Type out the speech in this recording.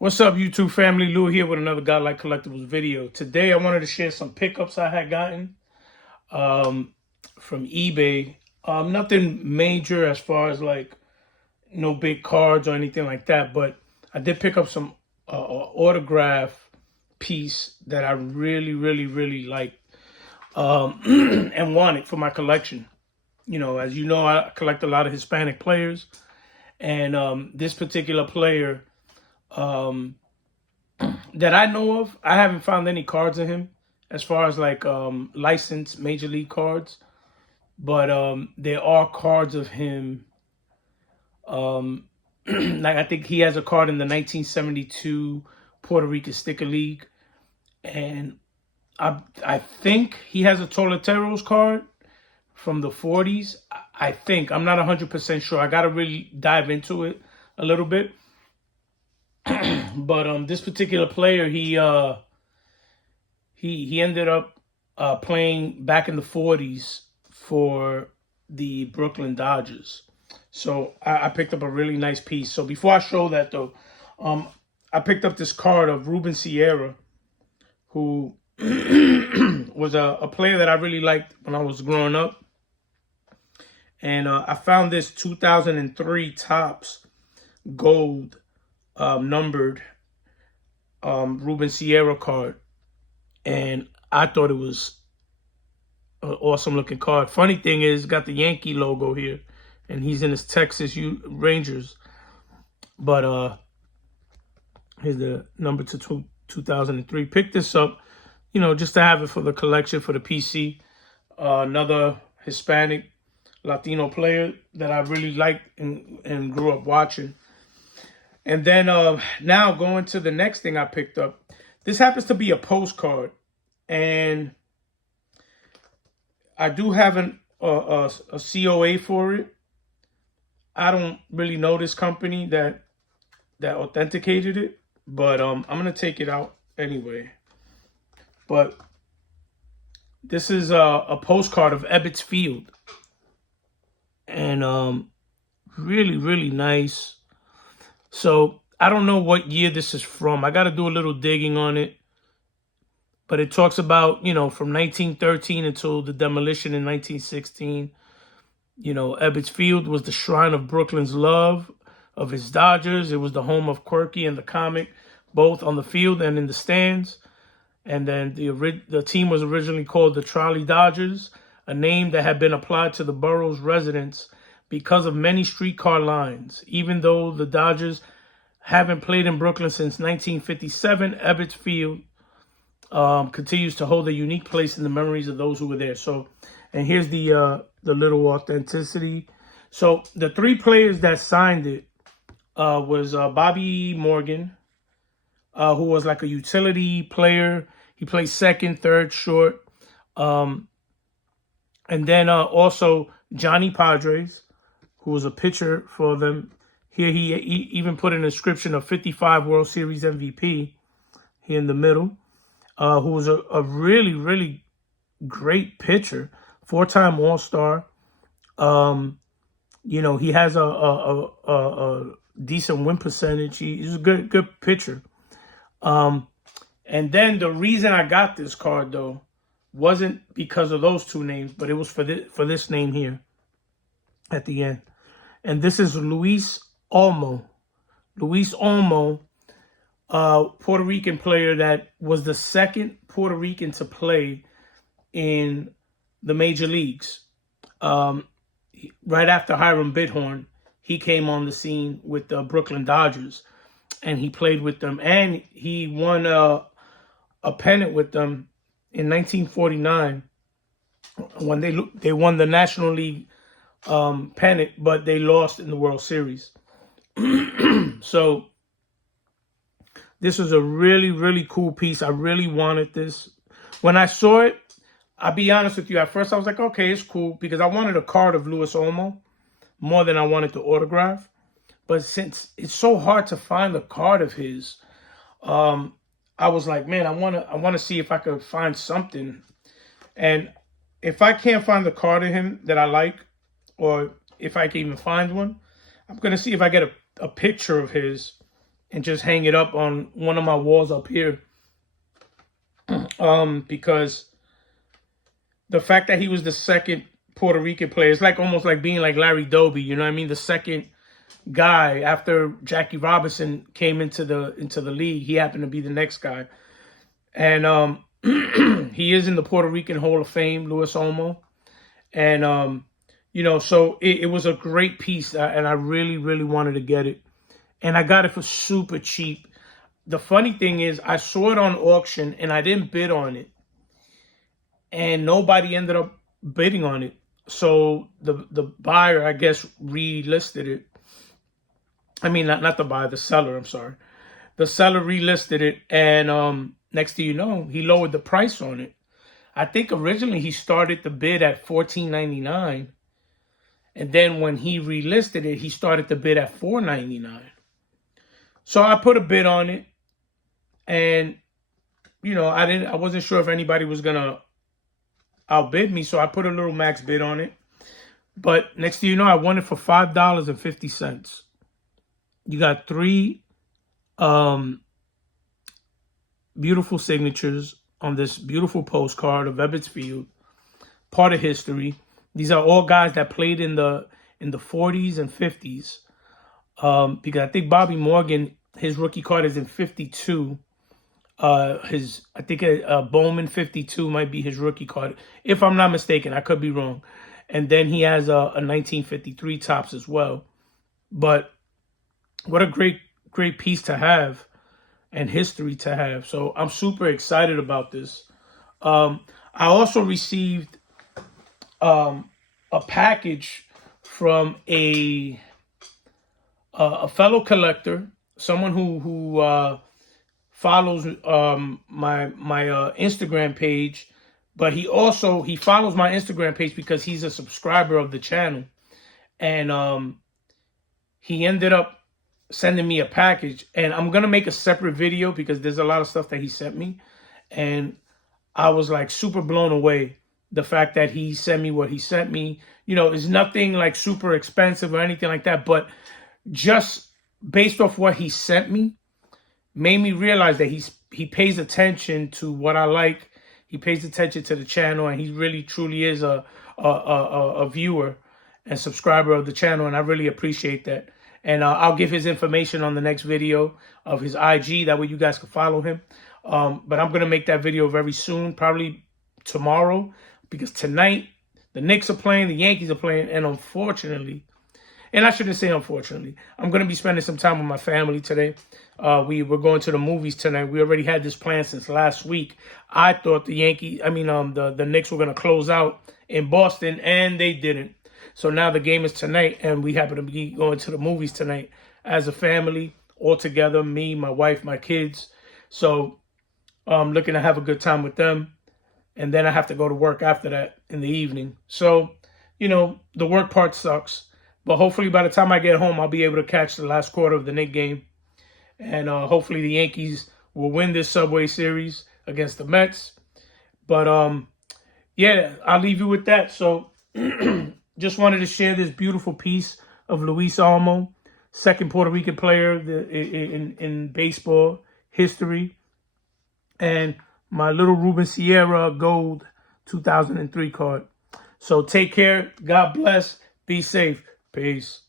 What's up, YouTube family? Lou here with another Godlike Collectibles video. Today, I wanted to share some pickups I had gotten from eBay. Nothing major as far as like no big cards or anything like that, but I did pick up some autograph piece that I really liked and wanted for my collection. As you know, I collect a lot of Hispanic players, and this particular player that I know of, I haven't found any cards of him as far as like licensed major league cards, but there are cards of him. Like I think he has a card in the 1972 Puerto Rican Sticker League, and I think he has a Toleteros card from the 40s. I think I'm not 100% sure. I gotta really dive into it a little bit. But this particular player, he ended up playing back in the 40s for the Brooklyn Dodgers. So I picked up a really nice piece. So before I show that though, I picked up this card of Ruben Sierra, who was a player that I really liked when I was growing up. And I found this 2003 Topps gold numbered Ruben Sierra card, and I thought it was an awesome looking card. Funny thing is, got the Yankee logo here, and he's in his Texas Rangers. But here's the number to 2003. Picked this up, just to have it for the collection, for the PC. Another Hispanic Latino player that I really liked and grew up watching. And then now going to the next thing I picked up. This happens to be a postcard, and I do have a COA for it. I don't really know this company that authenticated it, but I'm gonna take it out anyway. But this is a postcard of Ebbets Field, and really nice. So I don't know what year this is from. I got to do a little digging on it. But it talks about, from 1913 until the demolition in 1916. Ebbets Field was the shrine of Brooklyn's love of his Dodgers. It was the home of Quirky and the comic, both on the field and in the stands. And then the team was originally called the Trolley Dodgers, a name that had been applied to the borough's residents because of many streetcar lines. Even though the Dodgers haven't played in Brooklyn since 1957, Ebbets Field continues to hold a unique place in the memories of those who were there. So, and here's the little authenticity. So the three players that signed it was Bobby Morgan, who was like a utility player. He played second, third, short. And then also Johnny Padres, who was a pitcher for them. Here he even put an inscription of 55 World Series MVP here in the middle, who was a really great pitcher, 4-time All-Star. He has a decent win percentage. He's a good pitcher. And then the reason I got this card though wasn't because of those two names, but it was for this name here at the end. And this is Luis Olmo. Luis Olmo, Puerto Rican player that was the second Puerto Rican to play in the major leagues. Right after Hiram Bidhorn, he came on the scene with the Brooklyn Dodgers, and he played with them, and he won a pennant with them in 1949 when they won the National League pennant, but they lost in the World Series. So this was a really cool piece. I really wanted this. When I saw it, I'll be honest with you, at first I was like, okay, it's cool, because I wanted a card of Luis Olmo more than I wanted the autograph. But since it's so hard to find a card of his, I was like, man, I want to see if I could find something. And if I can't find the card of him that I like, or if I can even find one, I'm going to see if I get a picture of his and just hang it up on one of my walls up here. Because the fact that he was the second Puerto Rican player, it's like almost like being like Larry Doby, you know what I mean? The second guy after Jackie Robinson came into the league. He happened to be the next guy. And he is in the Puerto Rican Hall of Fame, Luis Olmo. And you know, so it was a great piece, and I really, really wanted to get it. And I got it for super cheap. The funny thing is, I saw it on auction, and I didn't bid on it. And nobody ended up bidding on it. So the buyer, I guess, relisted it. I mean, not the buyer, the seller, I'm sorry. The seller relisted it, and next thing you know, he lowered the price on it. I think originally he started the bid at $14.99. And then when he relisted it, he started the bid at $4.99. So I put a bid on it, and you know, I wasn't sure if anybody was gonna outbid me, so I put a little max bid on it. But next thing you know, I won it for $5.50. You got 3 beautiful signatures on this beautiful postcard of Ebbets Field, part of history. These are all guys that played in the 40s and 50s. Because I think Bobby Morgan, his rookie card is in 52. I think Bowman 52 might be his rookie card, if I'm not mistaken. I could be wrong. And then he has a 1953 tops as well. But what a great piece to have, and history to have. So I'm super excited about this. I also received a package from a fellow collector, someone who follows my Instagram page, but he follows my Instagram page because he's a subscriber of the channel, and he ended up sending me a package, and I'm gonna make a separate video because there's a lot of stuff that he sent me, and I was like super blown away. The fact that he sent me what he sent me, you know, is nothing like super expensive or anything like that, but just based off what he sent me, made me realize that he pays attention to what I like. He pays attention to the channel, and he really truly is a viewer and subscriber of the channel, and I really appreciate that. And I'll give his information on the next video of his IG. That way you guys can follow him. But I'm going to make that video very soon, probably tomorrow, because tonight the Knicks are playing, the Yankees are playing, and unfortunately, and I shouldn't say unfortunately, I'm going to be spending some time with my family today. We're going to the movies tonight. We already had this plan since last week. I thought the Knicks were going to close out in Boston, and they didn't. So now the game is tonight, and we happen to be going to the movies tonight as a family, all together, me, my wife, my kids. So I'm looking to have a good time with them. And then I have to go to work after that in the evening. So, you know, the work part sucks. But hopefully by the time I get home, I'll be able to catch the last quarter of the Knicks game. And hopefully the Yankees will win this Subway Series against the Mets. But, yeah, I'll leave you with that. So just wanted to share this beautiful piece of Luis Olmo, second Puerto Rican player in baseball history. And my little Ruben Sierra Gold 2003 card. So take care. God bless. Be safe. Peace.